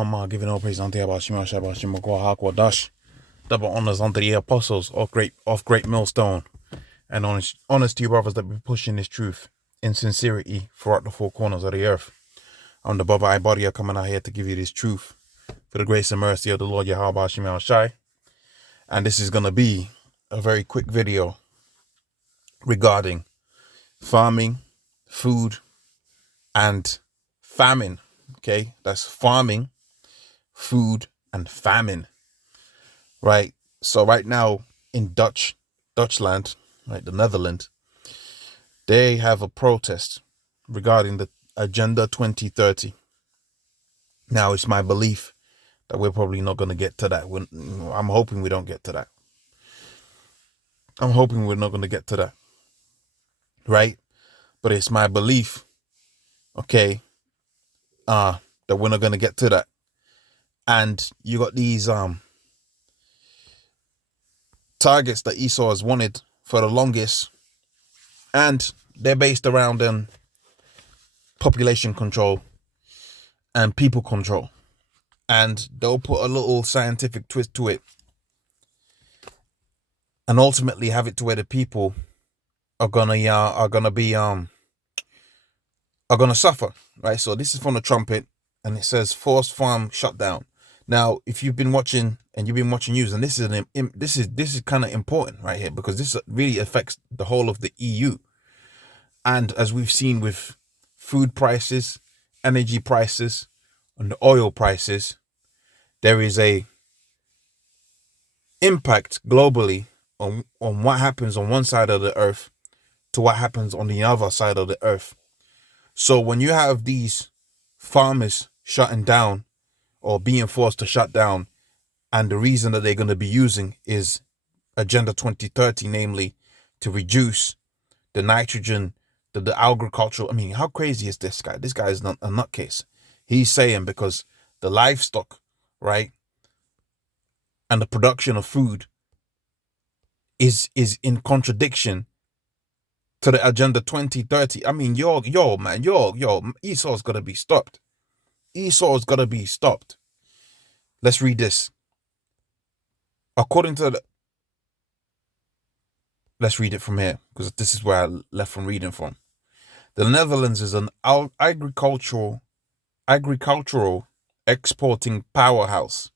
Giving all praise unto Yahweh Dash. Double honors unto the apostles of great millstone. And honors to you brothers that be pushing this truth in sincerity throughout the four corners of the earth. I'm the Baba Ibadia coming out here to give you this truth for the grace and mercy of the Lord Yahweh Shai. And this is gonna be a very quick video regarding farming, food, and famine. Okay, that's farming, food, and famine. Right. So right now in Dutchland, right, the Netherlands, they have a protest regarding the Agenda 2030. Now it's my belief that we're probably not going to get to that. I'm hoping we don't get to that. I'm hoping we're not going to get to that. Right. But it's my belief, okay, that we're not going to get to that. And you got these targets that Esau has wanted for the longest, and they're based around population control and people control, and they'll put a little scientific twist to it and ultimately have it to where the people are gonna suffer, right? So this is from the trumpet, and it says forced farm shutdown. Now, if you've been watching news, and this is kind of important right here, because this really affects the whole of the EU. And as we've seen with food prices, energy prices, and the oil prices, there is a impact globally on what happens on one side of the earth to what happens on the other side of the earth. So when you have these farmers shutting down or being forced to shut down, and the reason that they're going to be using is Agenda 2030, namely to reduce the nitrogen, the agricultural. I mean, how crazy is this guy? This guy is not a nutcase. He's saying because the livestock, right, and the production of food is in contradiction to the Agenda 2030. I mean, man, Esau's got to be stopped. Esau's got to be stopped. Let's read this. Let's read it from here, because this is where I left from reading from. The Netherlands is an agricultural exporting powerhouse.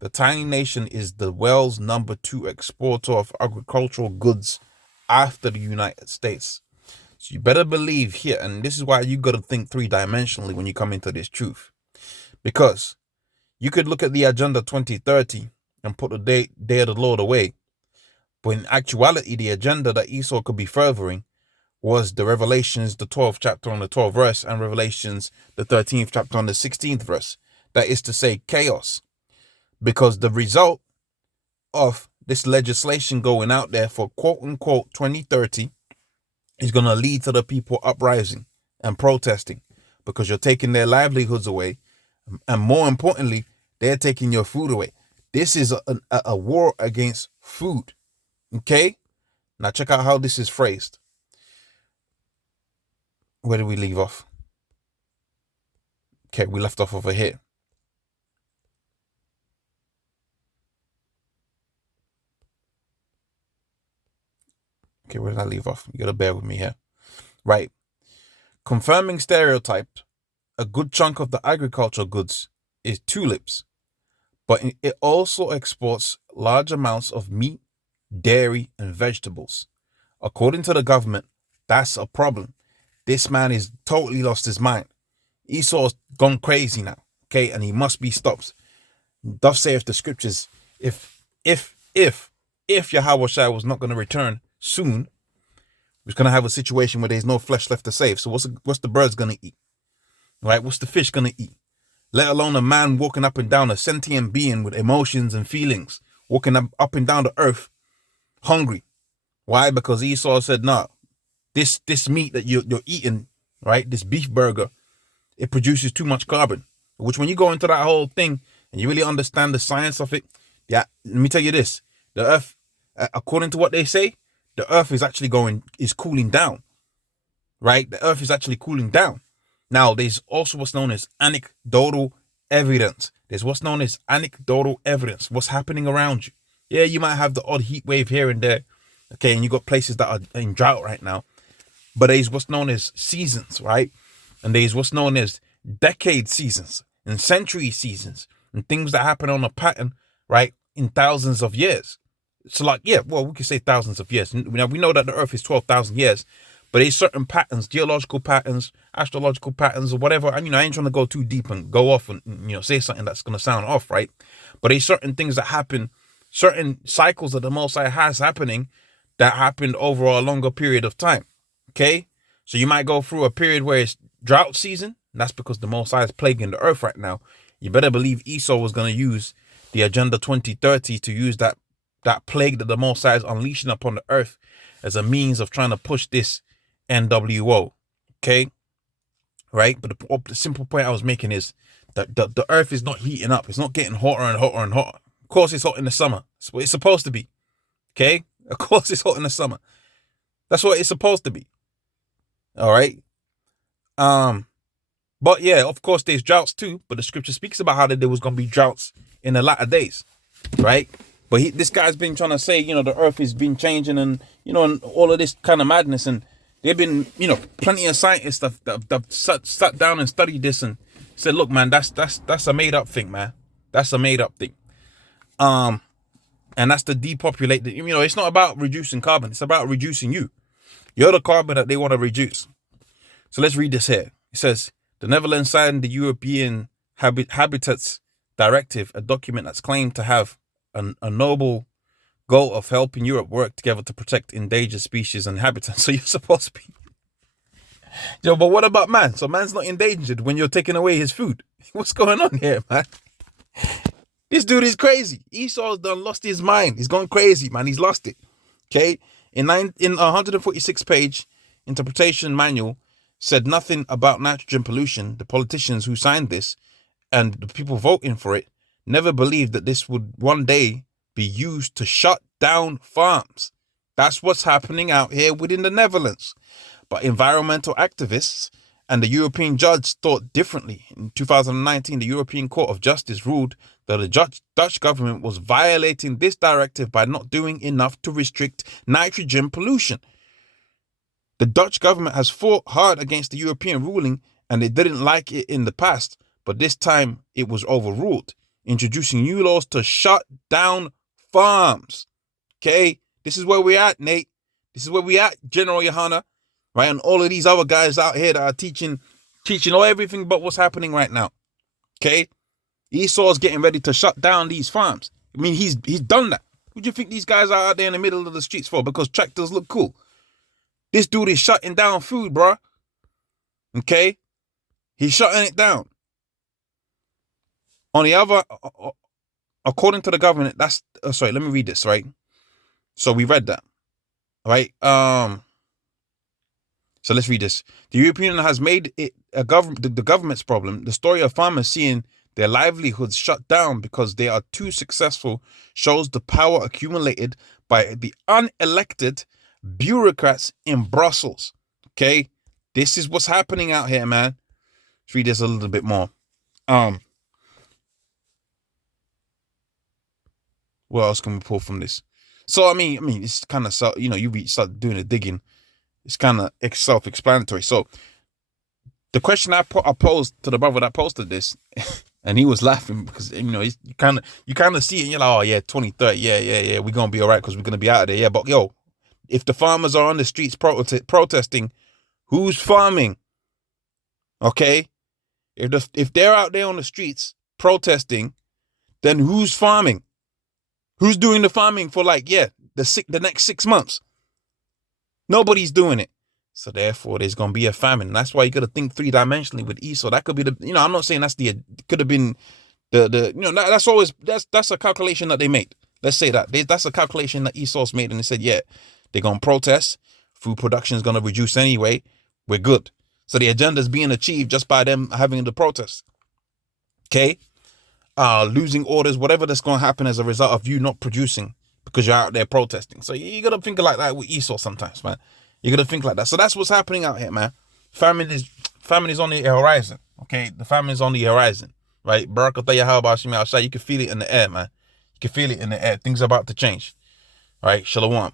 The tiny nation is the world's number 2 exporter of agricultural goods after the United States. So you better believe here, and this is why you got to think 3-dimensionally when you come into this truth. Because you could look at the Agenda 2030 and put the day of the Lord away. But in actuality, the agenda that Esau could be furthering was the Revelations, the 12th chapter on the 12th verse, and Revelations, the 13th chapter on the 16th verse. That is to say, chaos. Because the result of this legislation going out there for quote-unquote 2030 is going to lead to the people uprising and protesting, because you're taking their livelihoods away, and more importantly, they're taking your food away. This is a war against food. Okay? Now check out how this is phrased. Where did we leave off? Okay, we left off over here. Okay, where did I leave off? You gotta bear with me here. Right. Confirming stereotype, a good chunk of the agricultural goods is tulips, but it also exports large amounts of meat, dairy, and vegetables. According to the government, that's a problem. This man is totally lost his mind. Esau's gone crazy now, okay, and he must be stopped. Thus saith the scriptures, if Yahweh Shai was not going to return soon, we're going to have a situation where there's no flesh left to save. So what's the birds going to eat? Right? What's the fish going to eat? Let alone a man walking up and down, a sentient being with emotions and feelings, walking up and down the earth, hungry. Why? Because Esau said, nah, this meat that you're eating, right, this beef burger, it produces too much carbon. Which, when you go into that whole thing and you really understand the science of it, yeah, let me tell you this. The earth, according to what they say, the earth is cooling down, right? The earth is actually cooling down. Now, there's also what's known as anecdotal evidence. There's what's known as anecdotal evidence. What's happening around you. Yeah, you might have the odd heat wave here and there. Okay, and you got places that are in drought right now. But there's what's known as seasons, right? And there's what's known as decade seasons and century seasons and things that happen on a pattern, right, in thousands of years. So like, yeah, well, we could say thousands of years. Now, we know that the Earth is 12,000 years, but there's certain patterns, geological patterns, astrological patterns, or whatever. And, I ain't trying to go too deep and go off and, say something that's going to sound off, right? But there's certain things that happen, certain cycles that the Most High has happening that happened over a longer period of time. Okay? So you might go through a period where it's drought season. And that's because the Most High is plaguing the earth right now. You better believe Esau was going to use the Agenda 2030 to use that plague that the Most High is unleashing upon the earth as a means of trying to push this NWO. Okay? Right? But the simple point I was making is that the earth is not heating up. It's not getting hotter and hotter and hotter. Of course, it's hot in the summer. That's what it's supposed to be. Okay? Of course, it's hot in the summer. That's what it's supposed to be. All right? But yeah, of course, there's droughts too. But the scripture speaks about how there was going to be droughts in the latter days. Right? But this guy's been trying to say, the earth has been changing and, and all of this kind of madness. And there've been, plenty of scientists that sat down and studied this and said, look, man, that's a made up thing, man. That's a made up thing. And that's to depopulate the, it's not about reducing carbon. It's about reducing you. You're the carbon that they want to reduce. So let's read this here. It says, the Netherlands signed the European Habitats Directive, a document that's claimed to have a noble goal of helping Europe work together to protect endangered species and habitats. So you're supposed to be... but what about man? So man's not endangered when you're taking away his food. What's going on here, man? This dude is crazy. Esau's done lost his mind. He's gone crazy, man. He's lost it. Okay? In 146 page interpretation manual said nothing about nitrogen pollution. The politicians who signed this and the people voting for it never believed that this would one day be used to shut down farms. That's what's happening out here within the Netherlands. But environmental activists and the European judge thought differently. In 2019, the European Court of Justice ruled that the Dutch government was violating this directive by not doing enough to restrict nitrogen pollution. The Dutch government has fought hard against the European ruling and they didn't like it in the past, but this time it was overruled, introducing new laws to shut down farms. Okay? This is where we're at, Nate. This is where we at, General Johanna. Right? And all of these other guys out here that are teaching all everything but what's happening right now. Okay? Esau's getting ready to shut down these farms. I mean, he's done that. What do you think these guys are out there in the middle of the streets for? Because tractors look cool. This dude is shutting down food, bro. Okay? He's shutting it down. On the other, according to the government, that's... sorry, let me read this, right? So we read that. Right? So let's read this. The European Union has made it the government's problem. The story of farmers seeing their livelihoods shut down because they are too successful shows the power accumulated by the unelected bureaucrats in Brussels. Okay? This is what's happening out here, man. Let's read this a little bit more. What else can we pull from this? So, I mean, it's kind of, you start doing the digging. It's kind of self-explanatory. So the question I posed to the brother that posted this, and he was laughing because, you kind of see it and you're like, oh yeah, 2030, yeah, we're going to be all right because we're going to be out of there. Yeah, but yo, if the farmers are on the streets protesting, who's farming? Okay? If they're out there on the streets protesting, then who's farming? Who's doing the farming for the next 6 months? Nobody's doing it. So therefore, there's going to be a famine. That's why you got to think three-dimensionally with Esau. That could be I'm not saying could have been that's a calculation that they made. Let's say that's a calculation that Esau's made. And they said, yeah, they're going to protest. Food production is going to reduce anyway. We're good. So the agenda is being achieved just by them having the protest. Okay? Losing orders, whatever that's going to happen as a result of you not producing because you're out there protesting. So you got to think like that with Esau sometimes, man. You got to think like that. So that's what's happening out here, man. Famine is on the horizon. Okay? The famine is on the horizon, right? Barakatah Yahweh Shemi Al-Shai. You can feel it in the air, man. You can feel it in the air. Things are about to change. All right, Shalom.